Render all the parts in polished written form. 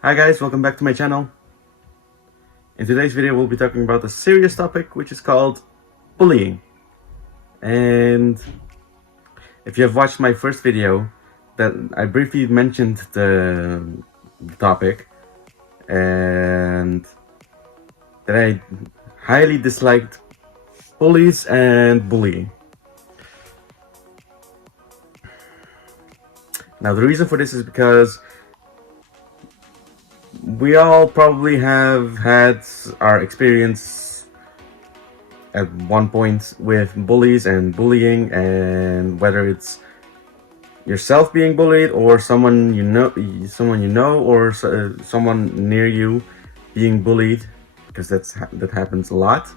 Hi guys, welcome back to my channel. In today's video we'll be talking about a serious topic which is called bullying. And if you have watched my first video, that I briefly mentioned the topic and that I highly disliked bullies and bullying. Now the reason for this is because we all probably have had our experience at one point with bullies and bullying, and whether it's yourself being bullied or someone you know, or someone near you being bullied, because that happens a lot,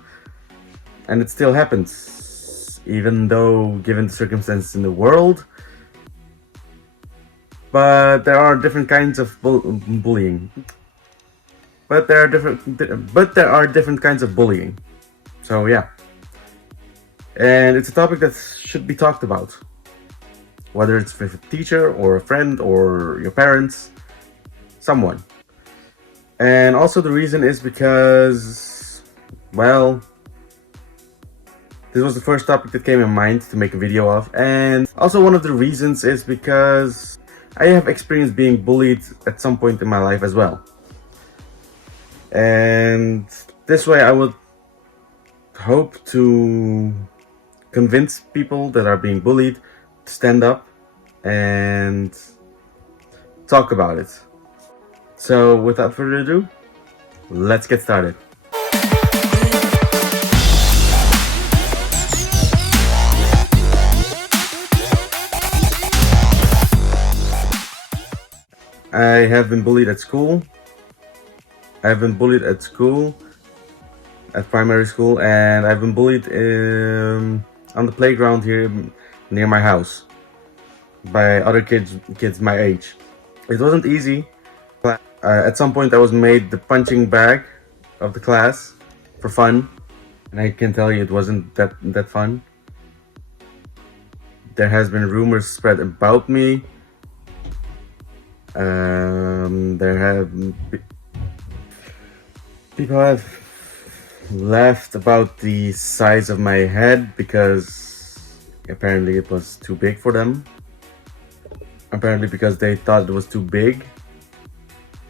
and it still happens even though given the circumstances in the world. But there are different kinds of bullying. But there are different kinds of bullying. So yeah. And it's a topic that should be talked about. Whether it's with a teacher or a friend or your parents, someone. And also the reason is because, well, this was the first topic that came in mind to make a video of. And also one of the reasons is because I have experienced being bullied at some point in my life as well. And this way I would hope to convince people that are being bullied to stand up and talk about it. So without further ado, let's get started. I have been bullied at school. I've been bullied at school, at primary school, and I've been bullied on the playground here near my house by other kids my age. It wasn't easy. At some point I was made the punching bag of the class for fun, and I can tell you it wasn't that fun. There has been rumors spread about me. People have laughed about the size of my head because apparently it was too big for them. Apparently because they thought it was too big,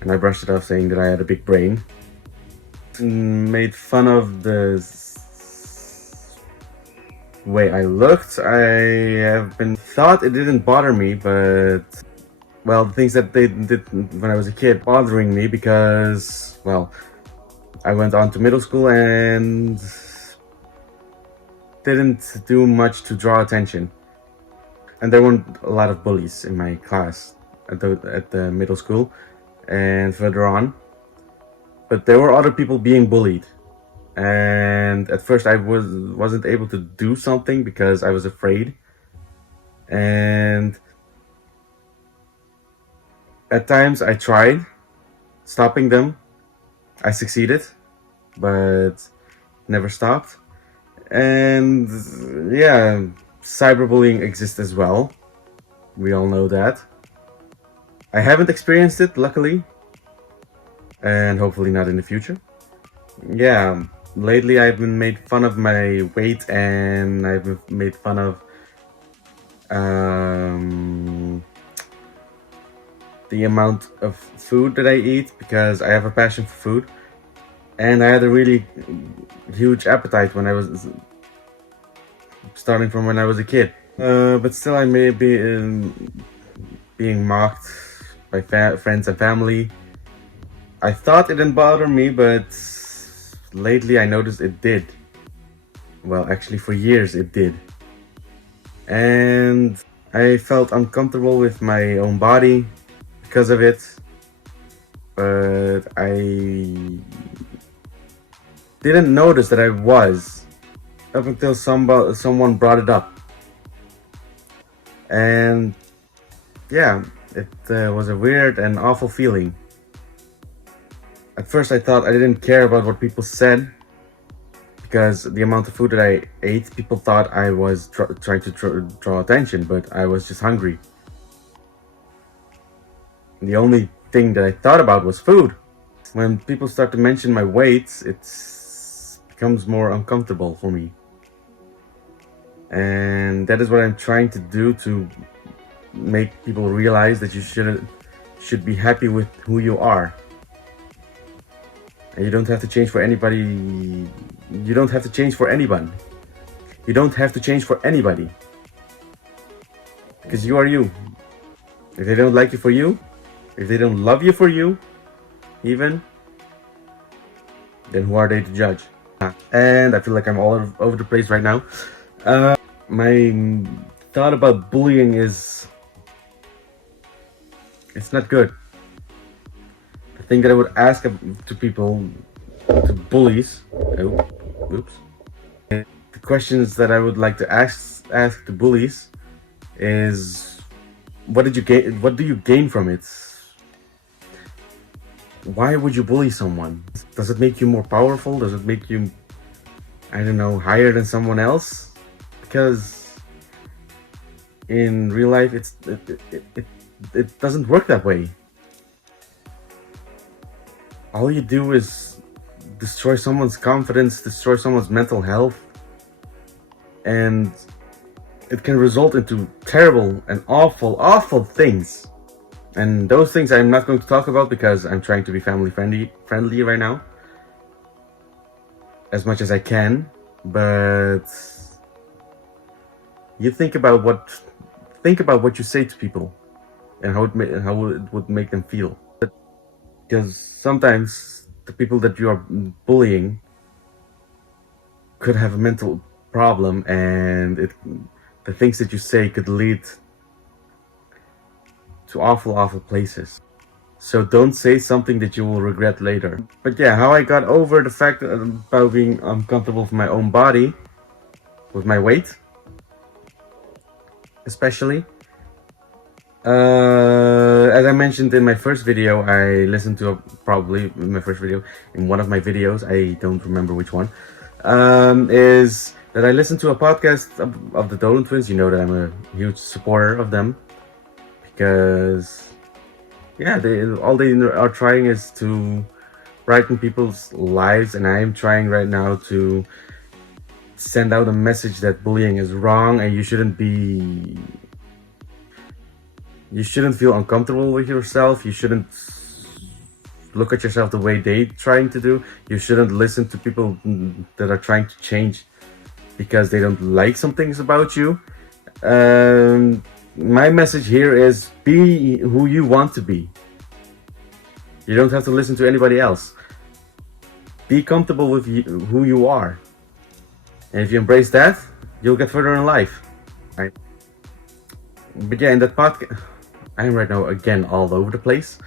and I brushed it off saying that I had a big brain. Made fun of the way I looked. I have been thought it didn't bother me, but well, the things that they did when I was a kid bothering me because, well, I went on to middle school and didn't do much to draw attention. And there weren't a lot of bullies in my class at the middle school and further on. But there were other people being bullied. And at first I wasn't able to do something because I was afraid. And at times I tried stopping them. I succeeded, but never stopped. And yeah, cyberbullying exists as well. We all know that. I haven't experienced it, luckily, and hopefully not in the future. Yeah, lately I've been made fun of my weight, and I've been made fun of the amount of food that I eat, because I have a passion for food, and I had a really huge appetite when I was starting from when I was a kid. But still, I may be being mocked by friends and family. I thought it didn't bother me, but lately I noticed it did. Well, actually for years it did. And I felt uncomfortable with my own body because of it, but I didn't notice that I was up until someone brought it up. And yeah, it was a weird and awful feeling. At first I thought I didn't care about what people said, because the amount of food that I ate, people thought I was trying to draw attention, but I was just hungry. The only thing that I thought about was food. When people start to mention my weight, it becomes more uncomfortable for me. And that is what I'm trying to do, to make people realize that you should be happy with who you are. And you don't have to change for anybody. You don't have to change for anyone. You don't have to change for anybody. Because you are you. If they don't like you for you, if they don't love you for you, even, then who are they to judge? And I feel like I'm all over the place right now. My thought about bullying is, it's not good. The thing that I would ask to people, to bullies, oops. The questions that I would like to ask to bullies is, what did you gain? What do you gain from it? Why would you bully someone? Does it make you more powerful? Does it make you, I don't know, higher than someone else? Because in real life, it doesn't work that way. All you do is destroy someone's confidence, destroy someone's mental health, and it can result into terrible and awful things. And those things I'm not going to talk about because I'm trying to be family friendly right now, as much as I can. But you think about what you say to people and how it would make them feel. Because sometimes the people that you are bullying could have a mental problem, and the things that you say could lead to awful places. So don't say something that you will regret later. But yeah, how I got over the fact about being uncomfortable with my own body, with my weight, especially. As I mentioned in my first video, I listened to probably my first video, in one of my videos, I don't remember which one, is that I listened to a podcast of the Dolan Twins. You know that I'm a huge supporter of them, because yeah, all they are trying is to brighten people's lives, and I am trying right now to send out a message that bullying is wrong, and you shouldn't feel uncomfortable with yourself. You shouldn't look at yourself the way they're trying to do. You shouldn't listen to people that are trying to change because they don't like some things about you. My message here is, be who you want to be. You don't have to listen to anybody else. Be comfortable with who you are. And if you embrace that, you'll get further in life. Right? But yeah, in that podcast, I'm right now again all over the place.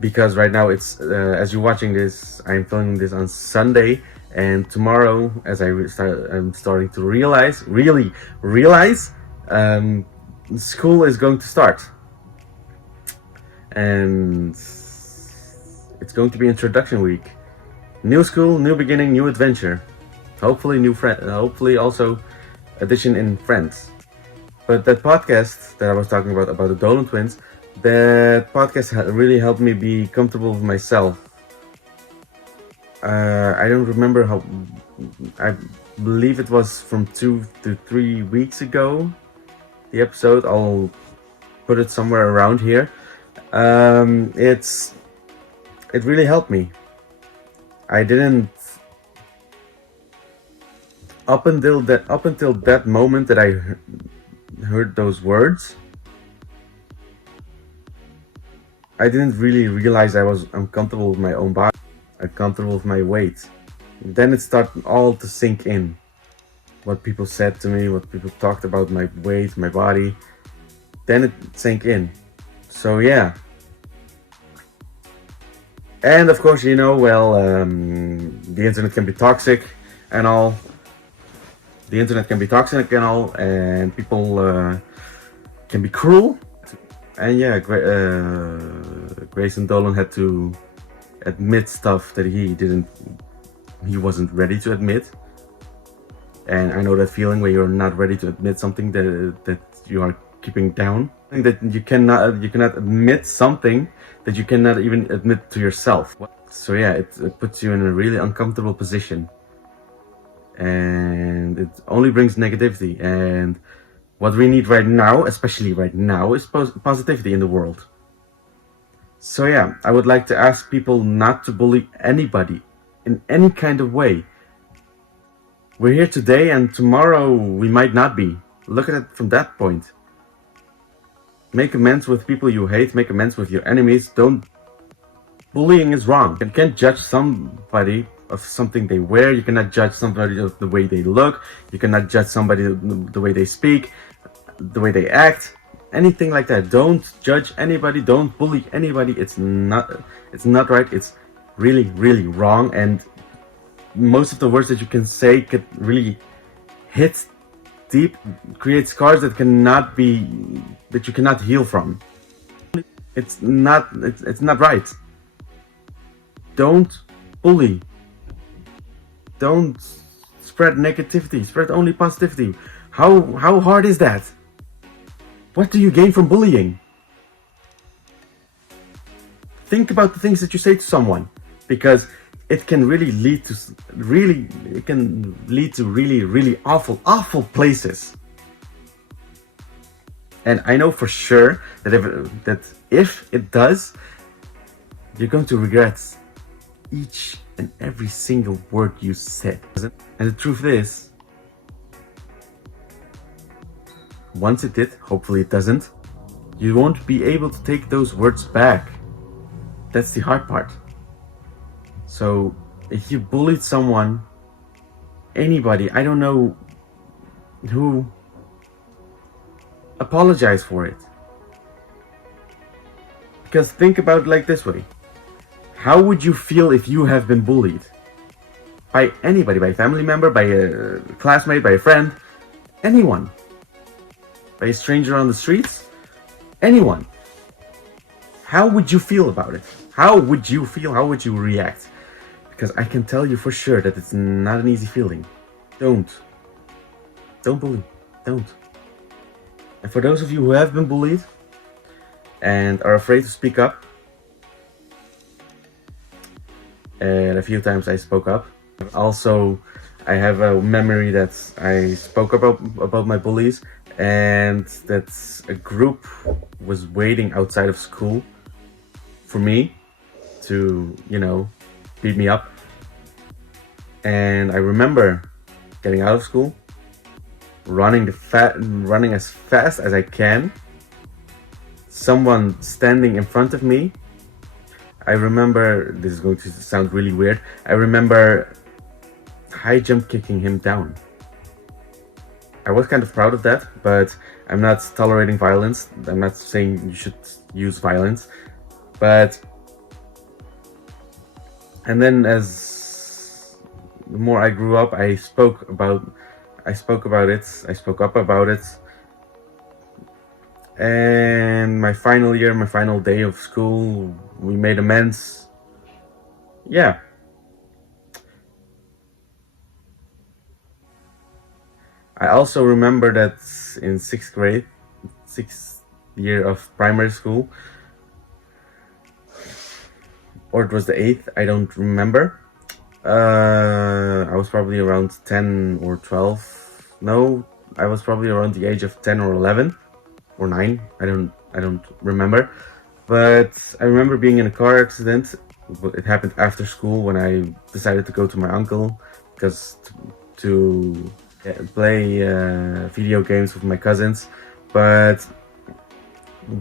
Because right now it's, as you're watching this, I'm filming this on Sunday. And tomorrow, as I'm starting to really realize, school is going to start. And it's going to be introduction week. New school, new beginning, new adventure. Hopefully new friend, hopefully also addition in friends. But that podcast that I was talking about the Dolan Twins, that podcast really helped me be comfortable with myself. I don't remember how, I believe it was from 2 to 3 weeks ago, the episode. I'll put it somewhere around here. It really helped me. I didn't, up until that moment that I heard those words, I didn't really realize I was uncomfortable with my own body, uncomfortable with my weight. Then it started all to sink in. What people said to me, what people talked about my weight, my body. Then it sank in. So yeah. And of course, you know, well, the internet can be toxic and all. The internet can be toxic and all, and people can be cruel. And yeah, Grayson Dolan had to admit stuff that he wasn't ready to admit. And I know that feeling when you're not ready to admit something that you are keeping down. That you cannot admit something that you cannot even admit to yourself. So yeah, it puts you in a really uncomfortable position, and it only brings negativity. And what we need right now, especially right now, is positivity in the world. So yeah, I would like to ask people not to bully anybody in any kind of way. We're here today and tomorrow we might not be. Look at it from that point. Make amends with people you hate, make amends with your enemies. Bullying is wrong. You can't judge somebody of something they wear. You cannot judge somebody of the way they look. You cannot judge somebody the way they speak, the way they act, anything like that. Don't judge anybody. Don't bully anybody. It's not right. It's really, really wrong. And most of the words that you can say could really hit deep, create scars that you cannot heal from. It's not right. Don't bully. Don't spread negativity. Spread only positivity. How hard is that? What do you gain from bullying? Think about the things that you say to someone, because it can really lead to really awful places. And I know for sure that if it does, you're going to regret each and every single word you said. And the truth is, once it did, hopefully it doesn't, you won't be able to take those words back. That's the hard part. So if you bullied someone, anybody, I don't know who, apologize for it. Because think about it like this way. How would you feel if you have been bullied? By anybody, by a family member, by a classmate, by a friend, anyone. By a stranger on the streets, anyone. How would you feel about it? How would you feel? How would you react? Because I can tell you for sure that it's not an easy feeling. Don't bully. Don't. And for those of you who have been bullied and are afraid to speak up, and a few times I spoke up. Also, I have a memory that I spoke about my bullies, and that a group was waiting outside of school for me to, beat me up. And I remember getting out of school, running as fast as I can. Someone standing in front of me. I remember, this is going to sound really weird, I remember high jump kicking him down. I was kind of proud of that, but I'm not tolerating violence. I'm not saying you should use violence, and then as the more I grew up, I spoke up about it. And my final day of school, we made amends. Yeah. I also remember that in 6th grade, 6th year of primary school, or it was the 8th, I don't remember. I was probably around 10 or 12. No, I was probably around the age of 10 or 11 or 9. I don't remember. But I remember being in a car accident. It happened after school when I decided to go to my uncle because to play video games with my cousins. But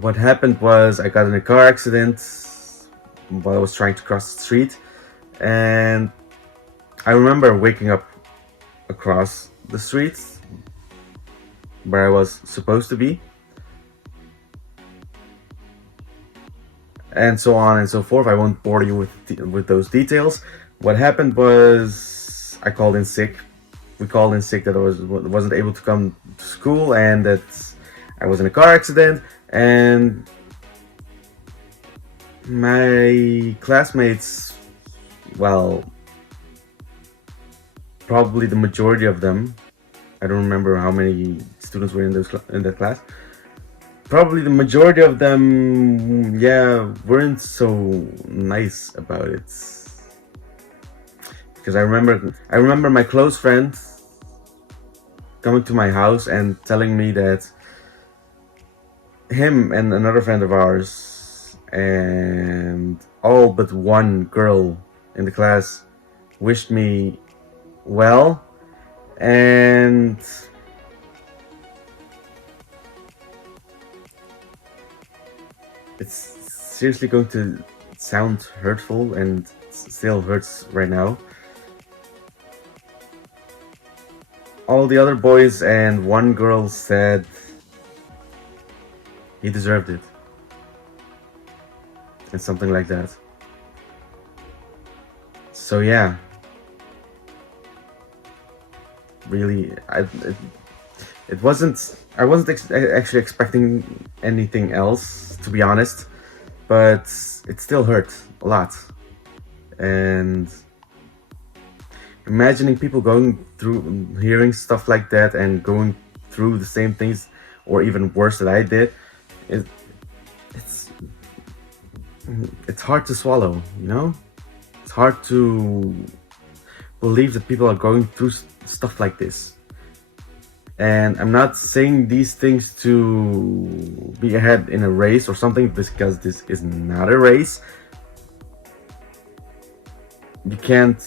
what happened was I got in a car accident while I was trying to cross the street, and I remember waking up across the street where I was supposed to be, and so on and so forth. I won't bore you with those details. What happened was I called in sick. We called in sick that I wasn't able to come to school and that I was in a car accident, and my classmates, well, probably the majority of them, I don't remember how many students were in that class, probably the majority of them, yeah, weren't so nice about it. Because I remember my close friend coming to my house and telling me that him and another friend of ours and all but one girl in the class wished me well, and it's seriously going to sound hurtful, and it still hurts right now. All the other boys and one girl said he deserved it, and something like that. So yeah, really, it wasn't. I wasn't actually expecting anything else, to be honest, but it still hurt a lot. And imagining people going through, hearing stuff like that, and going through the same things, or even worse that I did, it's hard to swallow, you know? It's hard to believe that people are going through stuff like this. And I'm not saying these things to be ahead in a race or something, because this is not a race. You can't...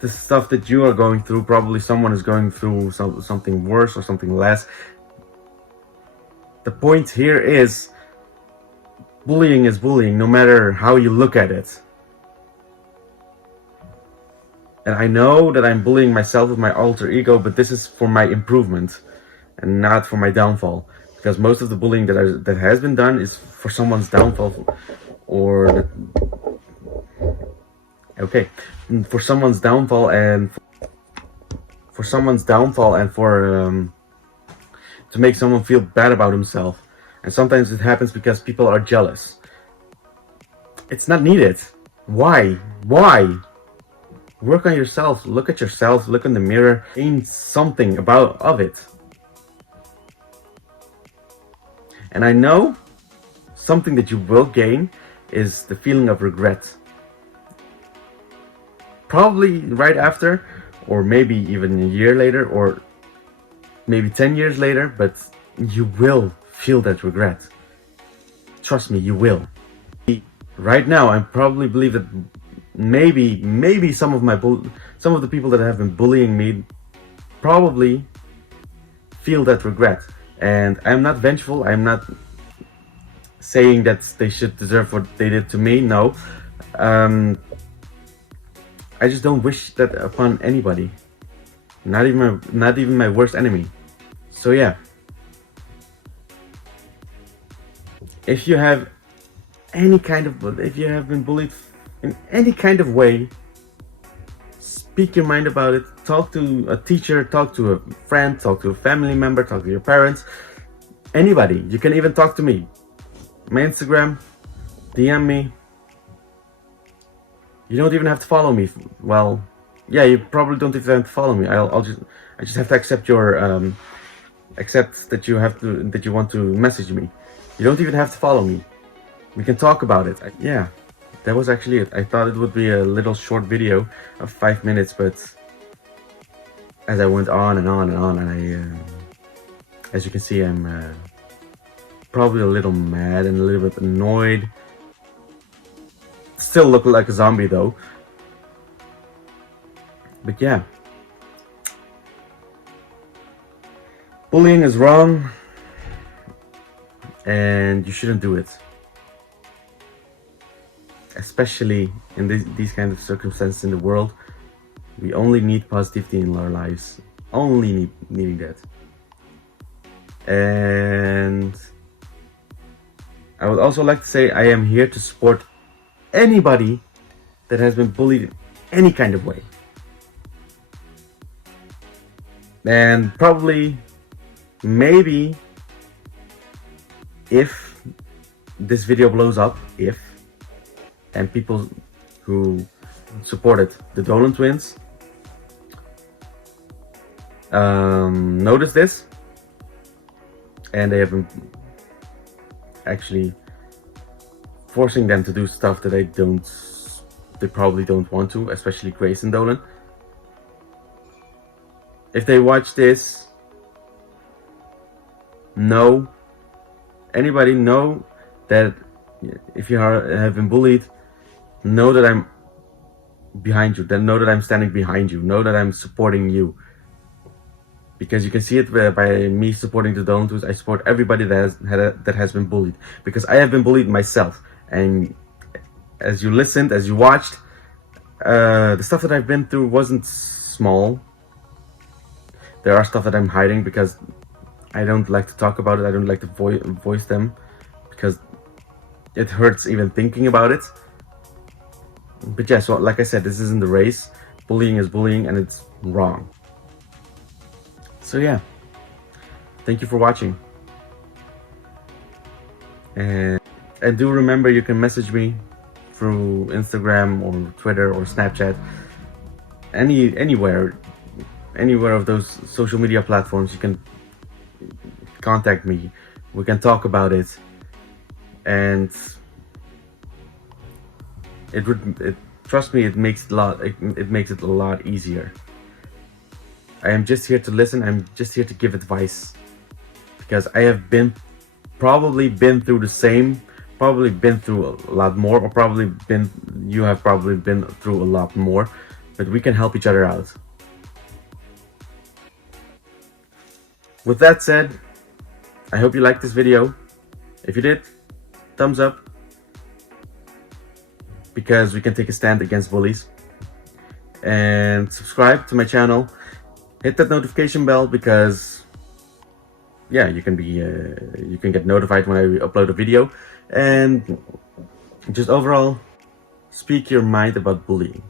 The stuff that you are going through, probably someone is going through something worse or something less. The point here is, bullying is bullying, no matter how you look at it. And I know that I'm bullying myself with my alter ego, but this is for my improvement and not for my downfall. Because most of the bullying that has been done is for someone's downfall, or for someone's downfall, and for to make someone feel bad about himself. And sometimes it happens because people are jealous. It's not needed. Why? Work on yourself, look at yourself, look in the mirror, gain something of it. And I know something that you will gain is the feeling of regret. Probably right after, or maybe even a year later, or maybe 10 years later, but you will feel that regret. Trust me, you will. Right now, I probably believe that maybe some of the people that have been bullying me probably feel that regret. And I'm not vengeful. I'm not saying that they should deserve what they did to me. No, I just don't wish that upon anybody. Not even my worst enemy. So yeah, if you have been bullied in any kind of way, speak your mind about it. Talk to a teacher, talk to a friend, talk to a family member, talk to your parents, anybody. You can even talk to me. My Instagram, DM me. You don't even have to follow me. Well, yeah, you probably don't even have to follow me. I just have to accept your accept that you want to message me. You don't even have to follow me. We can talk about it. Yeah, that was actually it. I thought it would be a little short video of 5 minutes, but as I went on and on and on, and as you can see, I'm probably a little mad and a little bit annoyed. Still look like a zombie though. But yeah, bullying is wrong, and you shouldn't do it. Especially in these kind of circumstances in the world, we only need positivity in our lives. Only needing that. And I would also like to say I am here to support anybody that has been bullied in any kind of way. And probably, maybe, if this video blows up, and people who supported the Dolan Twins noticed this, and they have been actually forcing them to do stuff that they probably don't want to, especially Grayson Dolan. If they watch this, anybody know that if you have been bullied, know that I'm behind you, then know that I'm standing behind you, know that I'm supporting you. Because you can see it by me supporting the Dolan Twins. I support everybody that has been bullied, because I have been bullied myself. And as you listened, as you watched, the stuff that I've been through wasn't small. There are stuff that I'm hiding because I don't like to talk about it. I don't like to voice them because it hurts even thinking about it. But yeah, so like I said, this isn't the race. Bullying is bullying, and it's wrong. So yeah, thank you for watching. And do remember, you can message me through Instagram or Twitter or Snapchat, anywhere of those social media platforms. You can contact me. We can talk about it, and trust me, it makes it a lot easier. I am just here to listen. I'm just here to give advice, because I have probably been through the same, probably been through a lot more, or you have probably been through a lot more, but we can help each other out. With that said, I hope you liked this video. If you did, thumbs up, because we can take a stand against bullies. And subscribe to my channel. Hit that notification bell, because yeah, you can get notified when I upload a video. And just overall, speak your mind about bullying.